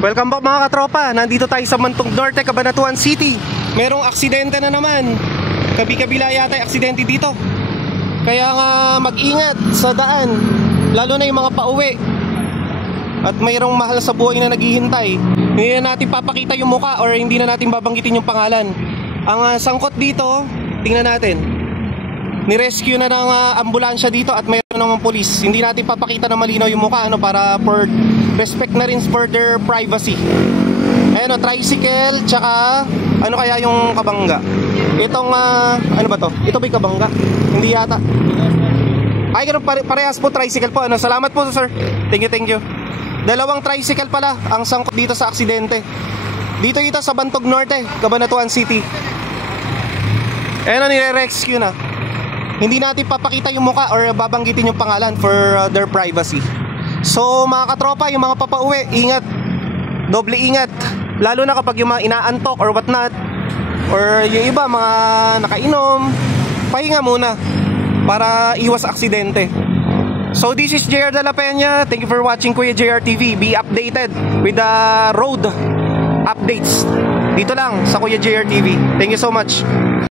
Welcome back mga katropa. Nandito tayo sa Mantog Norte, Cabanatuan City. Merong aksidente na naman. Kabi-kabila yata yung aksidente dito. Kaya nga mag-ingat sa daan, lalo na yung mga pauwi. At mayroong mahal sa buhay na naghihintay. Hindi na natin papakita yung muka or hindi na natin babanggitin yung pangalan. Ang sangkot dito, tingnan natin, nirescue na ng ambulansya dito at mayroon naman police. Hindi natin papakita na malinaw yung mukha, para for respect na rin for their privacy. Ayan, tricycle, tsaka ano kaya yung kabangga? Itong ano ba to? Ito ba yung kabangga? Hindi yata. Ay, ganun, parehas po, tricycle po. Salamat po sir. Thank you. Dalawang tricycle pala ang sangkot dito sa aksidente. Dito sa Mantog Norte, Cabanatuan City. Ayan, nire-rescue na. Hindi natin papakita yung muka or babanggitin yung pangalan for their privacy. So mga katropa, yung mga papauwi, ingat. Doble ingat. Lalo na kapag yung mga inaantok or whatnot, or yung iba mga nakainom, pahinga muna para iwas aksidente. So this is JR De La Peña. Thank you for watching Kuya JR TV. Be updated with the road updates dito lang sa Kuya JR TV. Thank you so much.